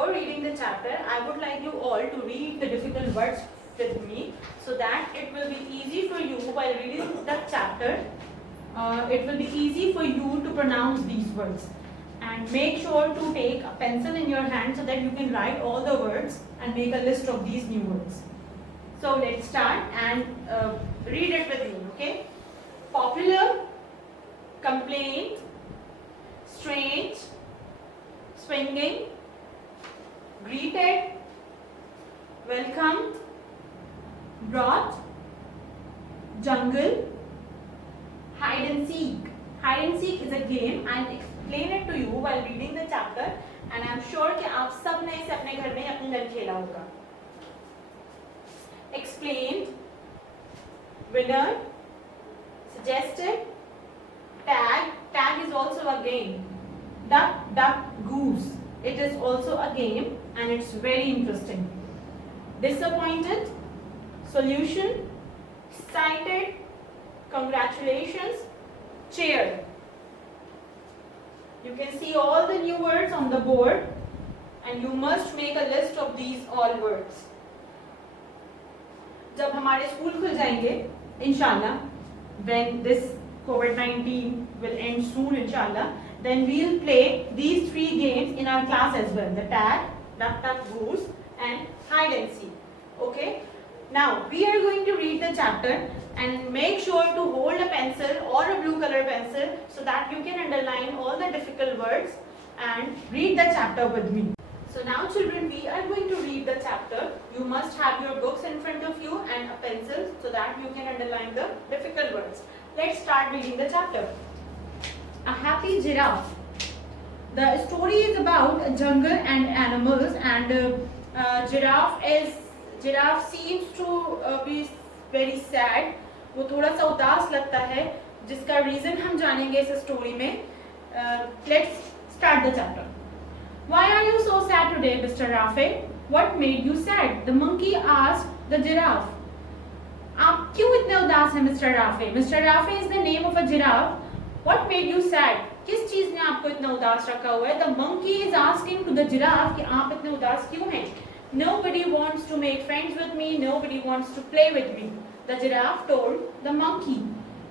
before reading the chapter, I would like you all to read the difficult words with me so that it will be easy for you while reading the chapter. It will be easy for you to pronounce these words. And make sure to take a pencil in your hand so that you can write all the words and make a list of these new words. So let's start and read it with me, okay? Popular, complaint, strange, swinging, greeted, welcome, brought, jungle, hide and seek. Hide and seek is a game. I'll explain it to you while reading the chapter, and I'm sure कि आप सब ने इसे अपने घर में अपने घर खेला होगा. Explained, winner, suggested, tag. Tag is also a game. Duck, duck, goose. It is also a game and it's very interesting. Disappointed, solution, cited, congratulations, chair. You can see all the new words on the board and you must make a list of these all words. जब हमारे school खुल जाएंगे इंशाल्लाह, when this COVID-19 will end soon inshallah, then we'll play these three games in our class as well: the tag, duck, duck, goose, and hide and seek. Okay? Now we are going to read the chapter, and make sure to hold a pencil or a blue color pencil so that you can underline all the difficult words and read the chapter with me. So now children, we are going to read the chapter. You must have your books in front of you and a pencil so that you can underline the difficult words. Let's start reading the chapter. A happy giraffe. The story is about a jungle and animals, and giraffe seems to be very sad. वो थोड़ा सा उदास लगता है, जिसका reason हम जानेंगे इस स्टोरी में. Let's start the chapter. Why are you so sad today, Mr. Rafe? What made you sad? The monkey asked the giraffe. आप क्यों इतने उदास हैं, Mr. Rafe? Mr. Rafe is the name of a giraffe. What made you sad? किस चीज ने आपको इतना उदास रखा हुआ है? The monkey is asking to the giraffe कि आप इतने उदास क्यों हैं? Nobody wants to make friends with me. Nobody wants to play with me. The giraffe told the monkey.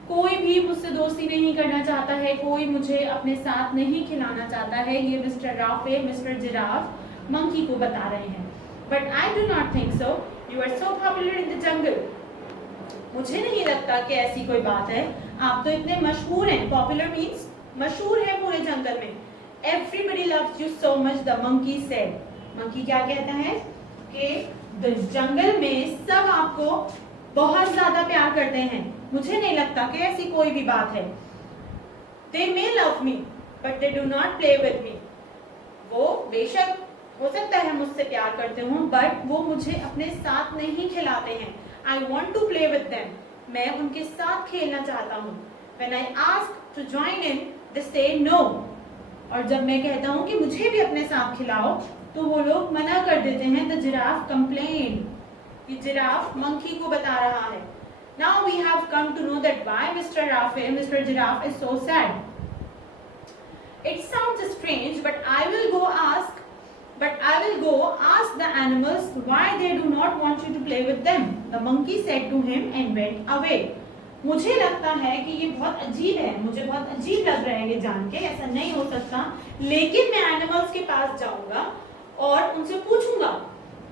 कोई भी मुझसे दोस्ती नहीं करना चाहता है, कोई मुझे अपने साथ नहीं खिलाना चाहता है. ये mister Rafe, mister giraffe monkey को बता रहे हैं. But I do not think so. You are so popular in the jungle. मुझे नहीं लगता कि ऐसी कोई बात है. आप तो इतने मशहूर हैं. Popular means मशहूर है पूरे जंगल में. Everybody loves you so much. The monkey said. Monkey क्या कहता है कि जंगल में सब आपको बहुत ज्यादा प्यार करते हैं. मुझे नहीं लगता कि ऐसी कोई भी बात है. They may love me, but they do not play with me. वो बेशक हो सकता है मुझसे प्यार करते हों, बट वो मुझे अपने साथ नहीं खिलाते हैं. I want to play with them. मैं उनके साथ खेलना चाहता हूँ. When I ask to join in, they say no. और जब मैं कहता हूँ कि मुझे भी अपने साथ खिलाओ, तो वो लोग मना कर देते हैं. The giraffe complained. ये जिराफ मंकी को बता रहा है. Now we have come to know that why Mr. Rafe, Mr. Giraffe is so sad. It sounds strange, but I will go ask the animals why they do not want you to play with them. The monkey said to him and went away. मुझे लगता है कि ये बहुत अजीब है, मुझे बहुत अजीब लग रहा है ये जान के. ऐसा नहीं हो सकता, लेकिन मैं एनिमल्स के पास जाऊंगा और उनसे पूछूंगा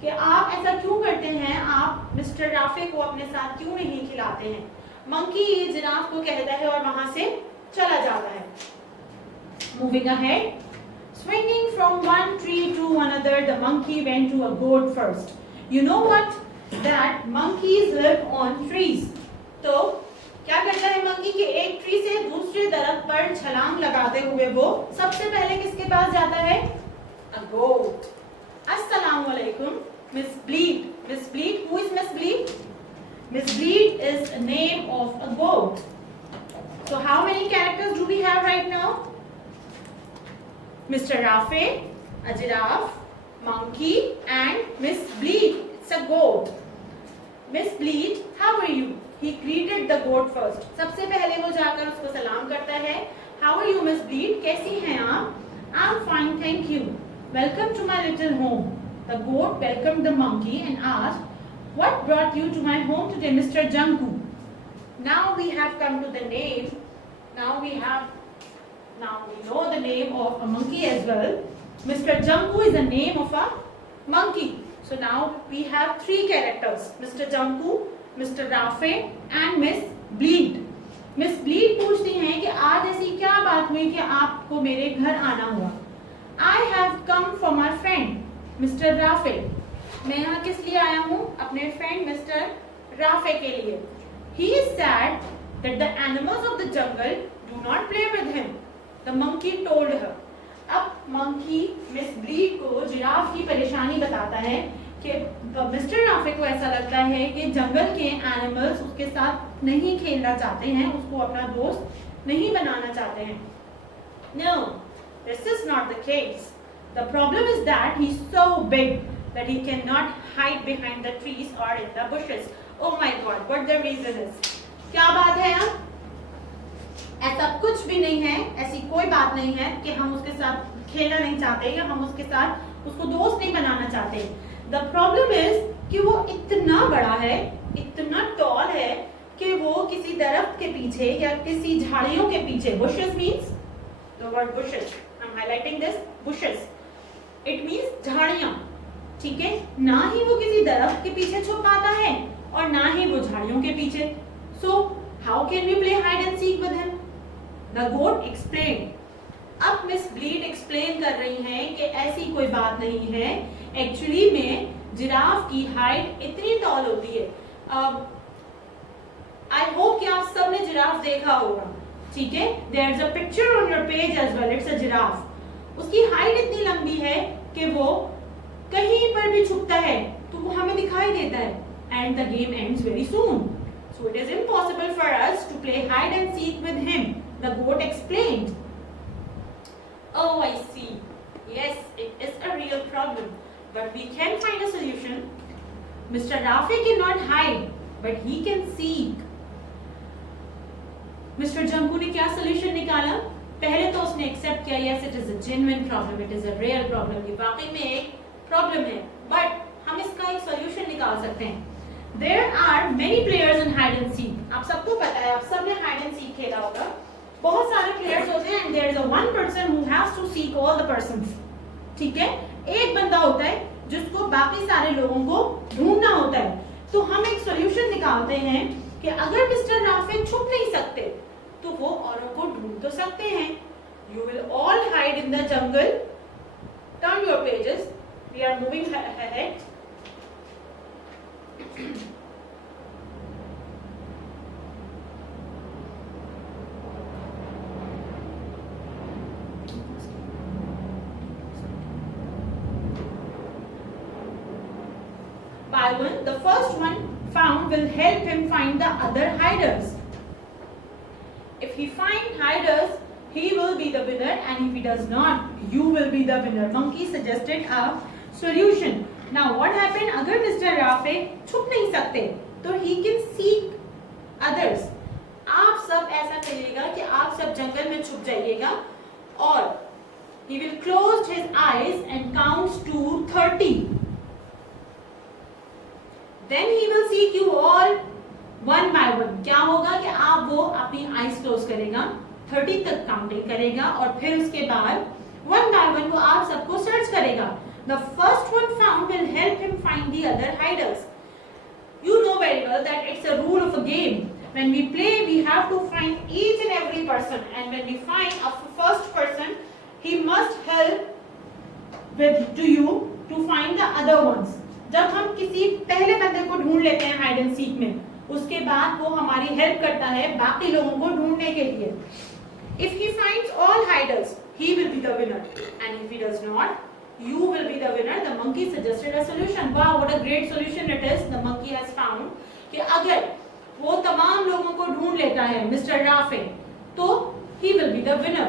कि आप ऐसा क्यों करते हैं, आप मिस्टर राफे को अपने साथ क्यों नहीं खिलाते हैं. मंकी ये जिराफ को कहता है और वहां से चला जाता है. Moving ahead, swinging from one tree to another, the monkey went to a goat first. You know what? That monkeys live on trees. तो क्या करता है मंकी कि एक ट्री से दूसरे दरख्त पर छलांग लगाते हुए वो सबसे पहले किसके पास जाता है? A goat. Assalamu alaikum, Miss Bleed. Miss Bleed, who is Miss Bleed? Miss Bleed is a name of a goat. So how many characters do we have right now? Mr. Rafe, a giraffe, monkey, and Miss Bleed. It's a goat. Miss Bleed, how are you? He greeted the goat first. सबसे पहले वो जाकर उसको सलाम करता है. How are you, Miss Bleed? कैसी हैं आप? I'm fine, thank you. Welcome to my little home. The goat welcomed the monkey and asked, what brought you to my home today, Mr. Janku? Now we have come to the name. Now we know the name of a monkey as well. Mr. Janku is the name of a monkey. So now we have three characters, Mr. Janku, Mr. Rafe and Miss Bleed. Miss Bleed पूछती हैं कि आज ऐसी क्या बात हुई कि आपको मेरे घर आना हुआ? I have come for my friend, Mr. Rafe. मैं यहाँ किस लिए आया हूँ? अपने friend Mr. Rafe के लिए. He is sad that the animals of the jungle do not play with him. The monkey told her. अब monkey Miss Bleed को जिराफ की परेशानी बताता है कि मिस्टर राफे को ऐसा लगता है कि जंगल के एनिमल्स उसके साथ नहीं खेलना चाहते हैं, उसको अपना दोस्त नहीं बनाना चाहते हैं. No, this is not the case. The problem is that he's so big that he cannot hide behind the trees or in the bushes. Oh my God, what the reason is? क्या बात है यहाँ? ऐसा कुछ भी नहीं है, ऐसी कोई बात नहीं है कि हम उसके साथ खेलना नहीं चाहते या हम उसके साथ उसको दोस्त नहीं बनाना चाहते. The problem is कि वो इतना बड़ा है, इतना टॉल है कि वो किसी दरख्त के पीछे या किसी झाड़ियों के पीछे, bushes means the word bushes, I'm highlighting this, bushes, it means झाड़ियाँ, ठीक है, ना ही वो किसी दरख्त के पीछे छुप पाता है और ना ही वो झाड़ियों के पीछे. So how can we play hide and seek with him? The goat explained. अब मिस ब्लीड एक्सप्लेन कर रही हैं कि ऐसी कोई बात नहीं है. एक्चुअली में जिराफ की हाइट इतनी टॉल होती है. आई होप कि आप सब ने जिराफ देखा होगा, ठीक है. There is a picture on your page as well. It's a giraffe. उसकी हाइट इतनी लंबी है कि वो कहीं पर भी छुपता है तो वो हमें दिखाई देता है. And the game ends very soon. So it is impossible for us to play hide and seek with him. The goat explained. Oh, I see. Yes, it is a real problem, but we can find a solution. Mr. Rafe cannot hide, but he can seek. Mr. Janku ने क्या solution निकाला? पहले तो उसने accept किया, yes, it is a genuine problem, it is a real problem. ये वाकई में एक problem है, but हम इसका एक solution निकाल सकते हैं. There are many players in hide and seek. आप सबको पता है, आप सबने hide and seek खेला होगा. बहुत सारे प्लेयर्स होते हैं and there is a one person who has to seek all the persons. ठीक है, एक बंदा होता है जिसको बाकी सारे लोगों को ढूंढना होता है. तो हम एक सॉल्यूशन निकालते हैं कि अगर मिस्टर राफे छुप नहीं सकते तो वो औरों को ढूंढ तो सकते हैं. You will all hide in the jungle. Turn your pages. We are moving ahead. The first one found will help him find the other hiders. If he finds hiders, he will be the winner, and if he does not, you will be the winner. Monkey suggested a solution. Now what happened? अगर Mr. Rafe छुप नहीं सकते तो he can seek others. आप सब ऐसा करिएगा कि आप सब जंगल में छुप जाइएगा और he will close his eyes and counts to 30. Then he will seek you all one by one. क्या होगा कि आप वो अपनी आईज क्लोज करेगा, 30 तक काउंटिंग करेगा और फिर उसके बाद one by one वो आप सबको सर्च करेगा. The first one found will help him find the other hiders. You know very well that it's a rule of a game. When we play, we have to find each and every person, and when we find a first person, he must help with to you to find the other ones. जब हम किसी पहले बंदे को ढूंढ लेते हैं hide and seek में, उसके बाद वो हमारी हेल्प करता है बाकी लोगों को ढूंढने के लिए. If he finds all hiders, he will be the winner, and if he does not, you will be the winner. The monkey suggested a solution. Wow, what a great solution it is. The monkey has found कि अगर वो तमाम लोगों को ढूंढ लेता है mister Rafe तो he will be the winner.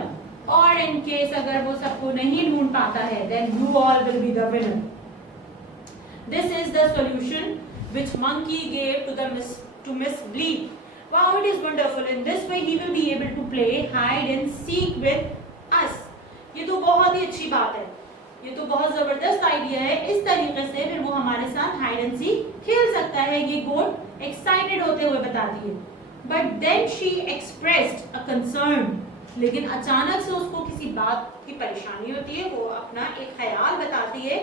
और in case अगर वो सबको नहीं ढूंढ पाता है, then you all will be the winner. This is the solution which monkey gave to Miss Bleed. Wow, it is wonderful. In this way, he will be able to play hide and seek with us. ये तो बहुत ही अच्छी बात है. ये तो बहुत जबरदस्त आइडिया है। इस तरीके से फिर वो हमारे साथ हाइड एंड सीक खेल सकता है। ये गोट एक्साइटेड होते हुए बताती है। But then she expressed a concern, लेकिन अचानक से उसको किसी बात की परेशानी होती है। वो अपना एक ख्याल बताती है।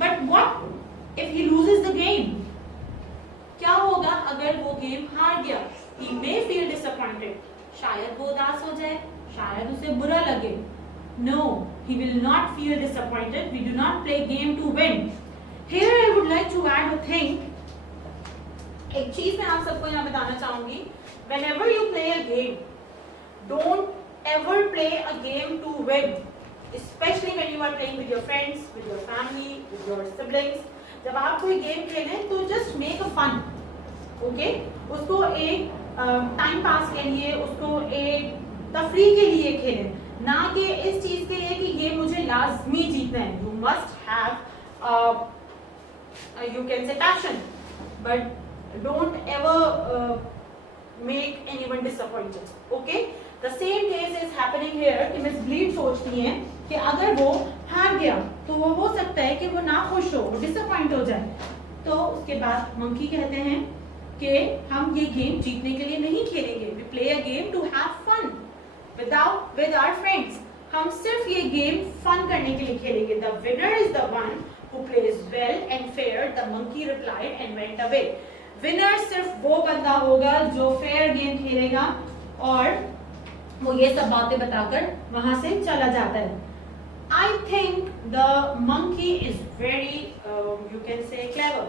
But what if he loses the game, क्या होगा अगर वो गेम हार गया? ही मे फील डिसअपॉइंटेड, शायद वो उदास हो जाए, शायद उसे बुरा लगे। No, he will not feel disappointed. We do not play game to win. Here I would like to add a thing. एक चीज मैं आप सबको यहाँ बताना चाहूंगी। Whenever you play a game, don't ever play a game to win. Especially when you are playing with your friends, with your family, with your siblings. जब आप कोई गेम खेलें तो just make a fun. Okay? उसको एक time pass के लिए, उसको एक तफरीह के लिए खेलें, ना कि इस चीज के लिए कि ये मुझे लाजमी जीतना है। You must have you can say passion, but don't ever make anyone disappointed. Okay, the same case is happening here कि मिस ब्लीड सोचती हैं कि अगर वो हार गया तो वो हो सकता है कि वो ना खुश हो, वो डिसअपॉइंट हो जाए। तो उसके बाद मंकी कहते हैं कि हम ये गेम जीतने के लिए नहीं खेलेंगे। We play a game to have fun with our friends. हम सिर्फ ये गेम फन करने के लिए खेलेंगे। The winner is the one who plays well and fair, the monkey replied and went away. Winner सिर्फ वो बंदा होगा जो फेयर गेम खेलेगा और वो ये सब बातें बताकर वहां से चला जाता है। I think the monkey is very you can say clever.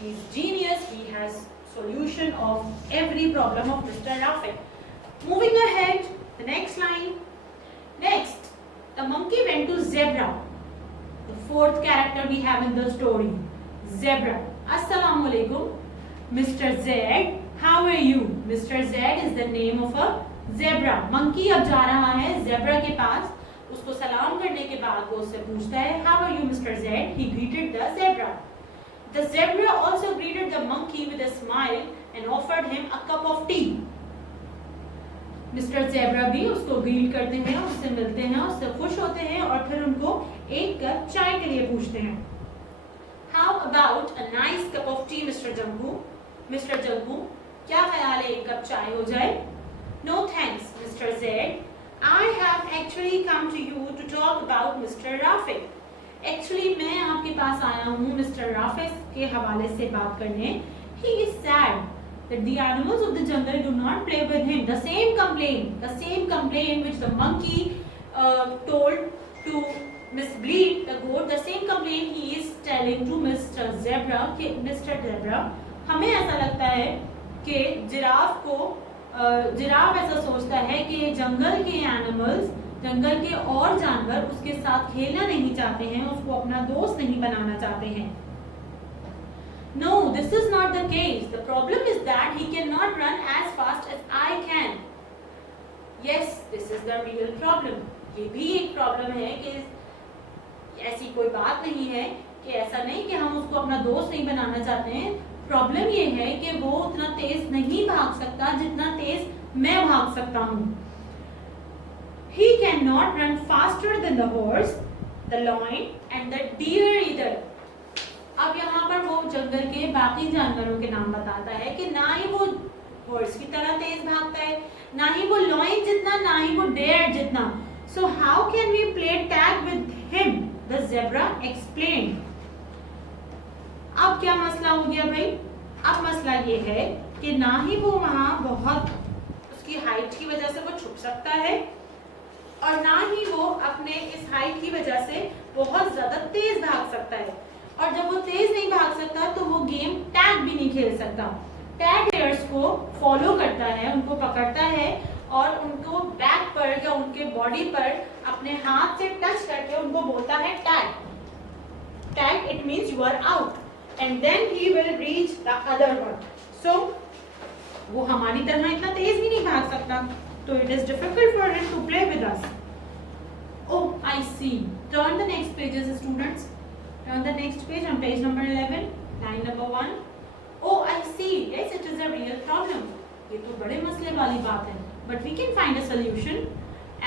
He is genius. He has solution of every problem of Mr. Rafiq. Moving ahead, the next line. Next, the monkey went to Zebra, the fourth character we have in the story. Zebra. Assalamu alaikum, Mr. Z. How are you? Mr. Z is the name of a zebra. Monkey अब जा रहा है zebra के पास। उसको सलाम करने के बाद वो उससे पूछता है, How are you, Mr. Z? He greeted the zebra. The zebra also greeted the monkey with a smile and offered him a cup of tea. Mister zebra भी उसको ग्रीट करते हैं, उससे मिलते हैं, उससे खुश होते हैं और फिर उनको एक कप चाय के लिए पूछते हैं। How about a nice cup of tea, Mr. Jambu? Mister Jambu, क्या ख्याल है एक कप चाय हो जाए? No thanks, Mr. Z. I have actually come to you to talk about Mr. Rafiq. Actually मैं आपके पास आया हूँ मिस्टर राफिक के हवाले से बात करने। He is sad that the animals of the jungle do not play with him. The same complaint which the monkey told to Miss Bleed, the goat, the same complaint he is telling to Mr. Zebra कि Mr. Zebra, हमें ऐसा लगता है कि giraffe ऐसा सोचता है कि जंगल के एनिमल्स, जंगल के और जानवर उसके साथ खेलना नहीं चाहते हैं, उसको अपना दोस्त नहीं बनाना चाहते हैं। No, this is not the case. The problem is that he cannot run as fast as I can. Yes, this is the real problem. ये भी एक प्रॉब्लम है कि ऐसी कोई बात नहीं है कि ऐसा नहीं कि हम उसको अपना दोस्त नहीं बनाना चाहते हैं। प्रॉब्लम ये है कि वो उतना तेज नहीं भाग सकता जितना तेज मैं भाग सकता हूँ। He cannot run faster than the horse, the lion and the deer either. अब यहाँ पर वो जंगल के बाकी जानवरों के नाम बताता है कि ना ही वो हॉर्स की तरह तेज भागता है, ना ही वो लॉयन जितना, ना ही वो डेयर जितना। So how can we play tag with him? The zebra explained. अब क्या मसला हो गया भाई? अब मसला ये है कि ना ही वो वहाँ बहुत उसकी हाइट की वजह से वो छुप सकता है और ना ही वो अपने इस हाइट की वजह से बहुत ज्यादा तेज भाग सकता है। और जब वो तेज नहीं भाग सकता तो वो गेम टैग भी नहीं खेल सकता। टैग प्लेयर्स को फॉलो करता है, उनको पकड़ता है और उनको बैक पर या उनके बॉडी पर अपने हाथ से टच करके उनको बोलता है tag. Tag it means you are out and then he will reach the other one. So वो हमारी तरह इतना तेज भी नहीं भाग सकता, तो it is difficult for him to play with us. Oh I see. Turn the next pages students. On the next page, on page number 11, line number 1. Oh, I see. Yes, it is a real problem. ये तो बड़े मसले वाली बात है. But we can find a solution.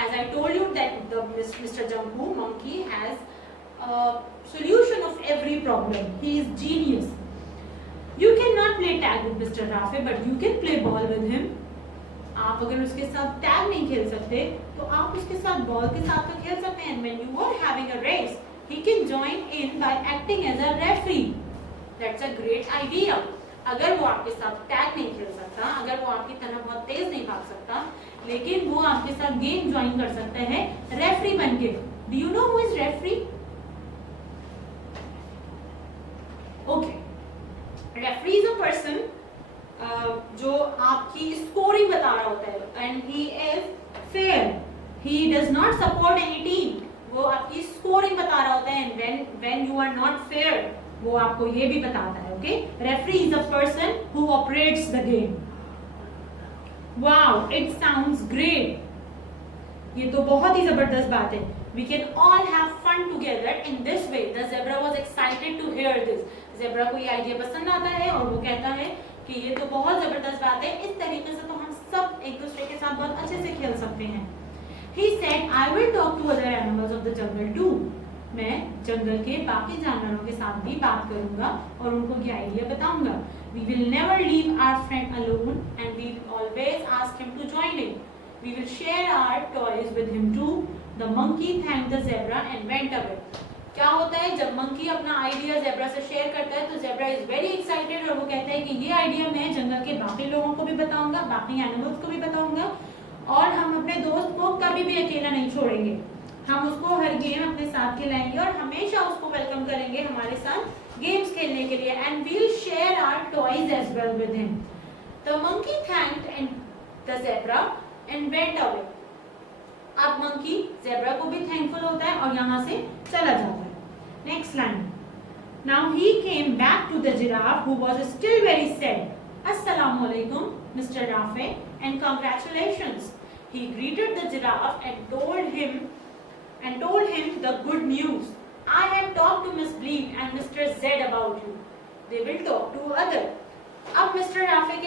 As I told you that the Mr. Jambu monkey has solution of every problem. He is genius. You cannot play tag with Mr. Rafe, but you can play ball with him. आप अगर उसके साथ tag नहीं खेल सकते तो आप उसके साथ बॉल के साथ तो खेल सकते हैं. And when you are having a race, he can join in by acting as a referee. That's a great idea. अगर वो आपके साथ टैग नहीं खेल सकता, अगर वो आपकी तरह बहुत तेज नहीं भाग सकता, लेकिन वो आपके साथ गेम ज्वाइन कर सकता है रेफरी बनके. Do you know who is referee? Okay. Referee is a person जो आपकी स्कोरिंग बता रहा होता है and he is fair. He does not support any team. वो आपकी स्कोरिंग बता रहा होता है and when you are not fair वो आपको ये भी बताता है. Okay, referee is a person who operates the game. Wow, it sounds great. ये तो बहुत ही जबरदस्त बात है. We can all have fun together in this way. The zebra was excited to hear this. Zebra को ये आइडिया पसंद आता है और वो कहता है कि ये तो बहुत जबरदस्त बात है. इस तरीके से तो हम सब एक दूसरे के साथ बहुत अच्छे से खेल सकते हैं. He said, I will talk to other animals of the jungle too. मैं जंगल के बाकी जानवरों के साथ भी बात करूंगा और उनको ये आइडिया बताऊंगा. We will never leave our friend alone and we will always ask him to join in. We will share our toys with him too. The monkey thanked the zebra and went away. क्या होता है जब monkey अपना idea zebra से share करता है तो zebra is very excited और वो कहता है कि ये आइडिया मैं जंगल के बाकी लोगों को भी बताऊंगा, बाकी एनिमल्स को भी बताऊंगा और हम अपने दोस्त को कभी भी अकेला नहीं छोड़ेंगे. हम उसको हर गेम अपने साथ खिलाएंगे और हमेशा उसको वेलकम करेंगे हमारे साथ गेम्स खेलने के लिए. And we will share our toys as well with him. The monkey thanked and the zebra and went away. अब मंकी ज़ेब्रा को भी थैंकफुल होता है और यहाँ से चला जाता है. Next line. Now he came back to the giraffe who was still very sad. Assalamu alaikum, Mr. Rafe, and congratulations. He greeted the giraffe and told him the good news. I have talked to Miss Bleak and Mr. Z about you. They will talk to other. अब mister Rafe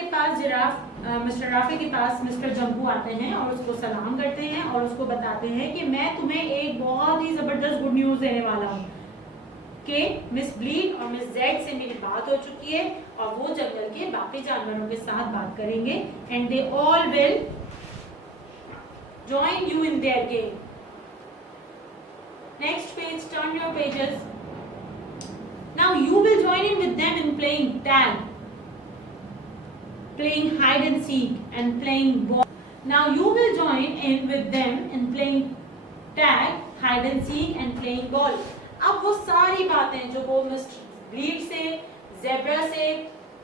के पास mister जंबू आते हैं और उसको सलाम करते हैं और उसको बताते हैं कि मैं तुम्हें एक बहुत ही जबरदस्त गुड न्यूज देने वाला हूँ कि मिस ब्लीड और मिस जेड से मेरी बात हो चुकी है और वो जंगल के बाकी जानवरों के साथ बात करेंगे and they all will join you in their game. Next page, turn your pages. Now you will join in with them in playing tag, playing hide and seek and playing ball. Now you will join in with them in playing tag, hide and seek and playing ball. अब वो सारी बातें जो वो mister bleed से zebra से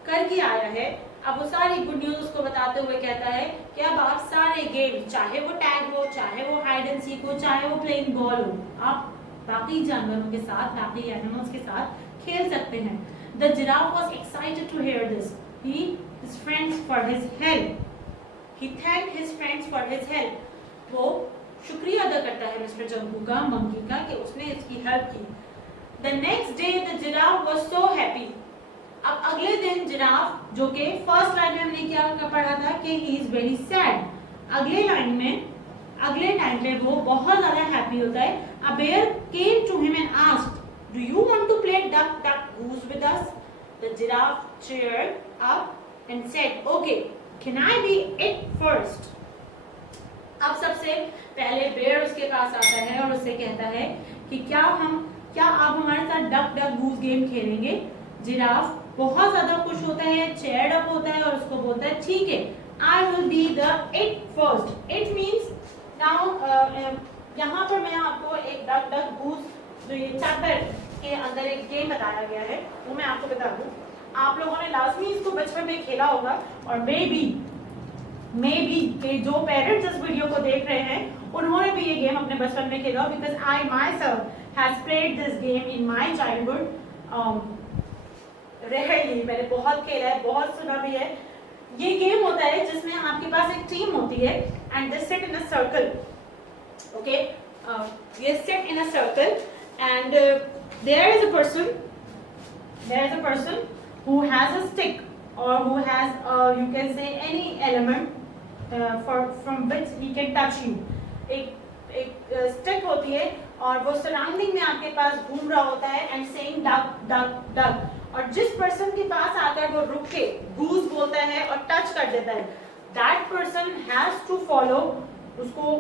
करके आया है, अब वो सारी गुड न्यूज उसको बताते हुए कहता है कि अब आप सारे गेम, चाहे वो टैग हो, चाहे वो हाइड एंड सीक हो, चाहे वो प्लेइंग बॉल हो, आप बाकी जानवरों के साथ, बाकी एनिमल्स के साथ खेल सकते हैं. The giraffe was excited to hear this. His friends for his help. He thanked his friends for his help. वो शुक्रिया अदा करता है मिस्टर जंबू का, मंकी का, कि उसने इसकी हेल्प की. The next day the giraffe was so happy. अब अगले दिन जिराफ, जो कि फर्स्ट लाइन में हमने क्या पढ़ा था कि he is very sad, अगले टाइम पे वो बहुत ज्यादा हैप्पी होता है. A bear came to him and asked, "Do you want to play duck, duck, goose with us?" The giraffe cheered up and said, "Okay, can I be it first?" अब सबसे पहले bear उसके पास आता है और उससे कहता है कि क्या आप हमारे साथ डक डक गूस गेम खेलेंगे. जिराफ बहुत ज्यादा खुश होता है, चेयर्ड अप होता है और उसको बोलता है ठीक है, I will be the it first. It means now यहाँ पर मैं आपको एक डक डक गूस, जो ये चैप्टर के अंदर एक गेम बताया गया है, वो मैं आपको बता दूं. आप लोगों ने लाजमी इसको बचपन में खेला होगा और मे बी जो पेरेंट्स इस वीडियो को देख रहे हैं उन्होंने भी ये गेम अपने बचपन में खेला, because I my self has played this game in my childhood. Rarely मैंने बहुत खेला है, बहुत सुना भी है. ये गेम होता है जिसमें आपके पास एक टीम होती है and they sit in a circle. Okay, ये sit in a circle and there is a person who has a stick or who has you can say any element from which he can touch you. एक stick होती है और वो surrounding में आपके पास घूम रहा होता है and saying duck duck duck, और जिस पर्सन के पास आता है वो रुक के गूज बोलता है और टच कर देता है, that person has to follow, उसको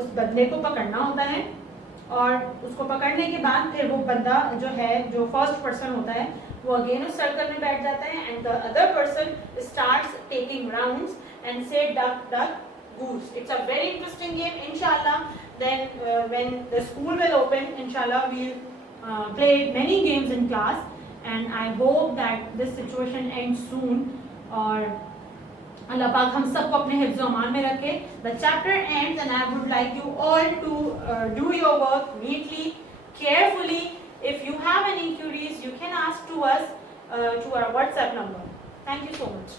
उस बंदे को पकड़ना होता है, और उसको पकड़ने के बाद फिर वो बंदा जो है, जो फर्स्ट पर्सन होता है, वो अगेन उस सर्कल में बैठ जाता है and the other person starts taking rounds and say duck duck goose. It's a very interesting game. Inshallah, then when the school will open, inshallah we'll play many games in class, and I hope that this situation ends soon. और अल्लाह पाक हम सबको अपने हिफ्ज़ अमान में रखे. The chapter ends and I would like you all to do your work neatly, carefully. If you have any queries, you can ask to us to our WhatsApp number. Thank you so much.